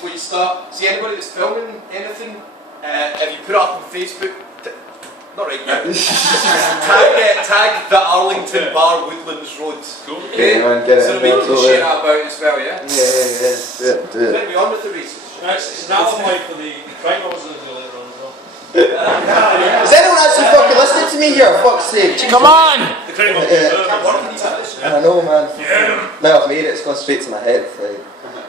before you start. See, anybody that's filming anything, if you put it up on Facebook, not right now, tag the Arlington Bar Woodlands Road. Cool. Okay? Yeah, man, so we can share that about as well, yeah? Yeah, do it. Then we on with the races. It's an alibi for the crime I was going to do later on as well. Is anyone actually fucking listening to me here? Fuck's sake. Come on! The crime I was Can't work in these habits. I know, man. Now I've made it, it's gone straight to my head. Like,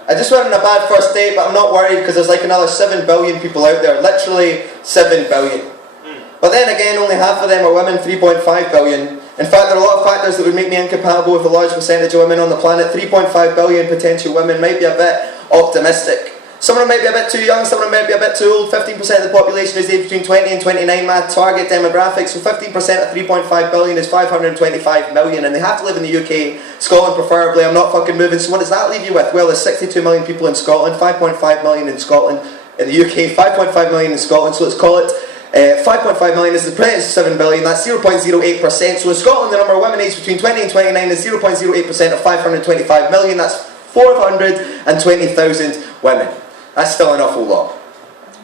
I just went on a bad first date, but I'm not worried because there's like another 7 billion people out there. Literally 7 billion. But then again, only half of them are women, 3.5 billion. In fact, there are a lot of factors that would make me incompatible with a large percentage of women on the planet. 3.5 billion potential women might be a bit optimistic. Some of them might be a bit too young, some of them might be a bit too old. 15% of the population is aged between 20 and 29, my target demographic. So 15% of 3.5 billion is 525 million, and they have to live in the UK, Scotland preferably. I'm not fucking moving. So what does that leave you with? Well, there's 62 million people in Scotland, 5.5 million in Scotland, in the UK, 5.5 million in Scotland, so let's call it 5.5 million is the presence of 7 billion, that's 0.08%. So in Scotland, the number of women aged between 20 and 29 is 0.08% of 525 million, that's 420,000 women. That's still an awful lot.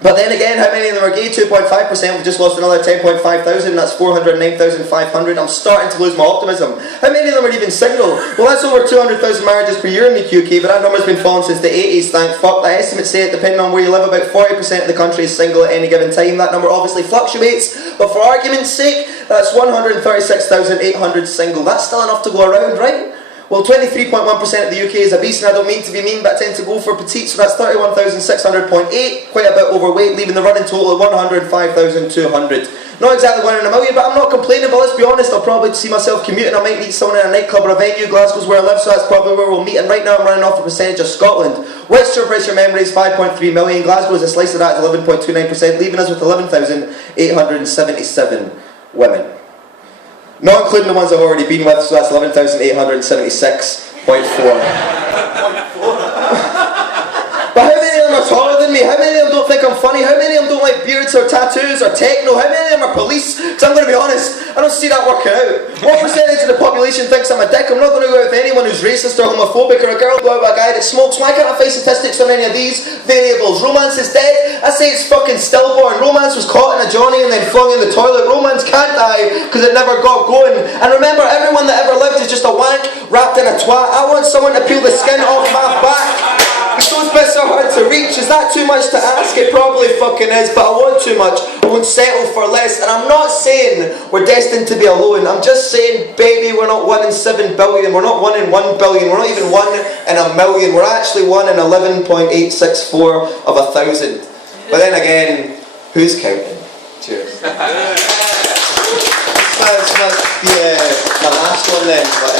But then again, how many of them are gay? 2.5%, we've just lost another 10.5 thousand, that's 409,500. I'm starting to lose my optimism. How many of them are even single? Well, that's over 200,000 marriages per year in the UK, but that number's been falling since the 80s, thank fuck. The estimates say it, depending on where you live, about 40% of the country is single at any given time. That number obviously fluctuates, but for argument's sake, that's 136,800 single. That's still enough to go around, right? Well, 23.1% of the UK is obese, and I don't mean to be mean, but I tend to go for petite, so that's 31,600.8, quite a bit overweight, leaving the running total of 105,200. Not exactly 1 in a million, but I'm not complaining, but let's be honest, I'll probably see myself commuting, I might meet someone in a nightclub or a venue. Glasgow's where I live, so that's probably where we'll meet, and right now I'm running off the percentage of Scotland, which, to refresh your memory, is 5.3 million. Glasgow is a slice of that, is 11.29%, leaving us with 11,877 women. Not including the ones I've already been with, so that's 11,876.4. But how many of them are taller than me? How many of them don't think I'm funny? How many of them don't like beards or tattoos or techno? How many of them are police? Because I'm going to be honest, I don't see that working out. What percentage of the population thinks I'm a dick? I'm not going to go out with anyone who's racist or homophobic, or a girl go out with a guy that smokes. Why can't I find statistics on any of these variables? Romance is dead. I say it's fucking stillborn. Romance was caught in a Johnny and then flung in the toilet. Romance can't die because it never got going. And remember, everyone that ever lived is just a wank wrapped in a twat. I want someone to peel the skin off my back. Those bits are hard to reach. Is that too much to ask? It probably fucking is, but I want too much. I won't settle for less. And I'm not saying we're destined to be alone. I'm just saying, baby, we're not 1 in 7 billion. We're not 1 in 1 billion. We're not even 1 in a million. We're actually 1 in 11.864 of 1,000. But then again, who's counting? Cheers. That's my last one then. But,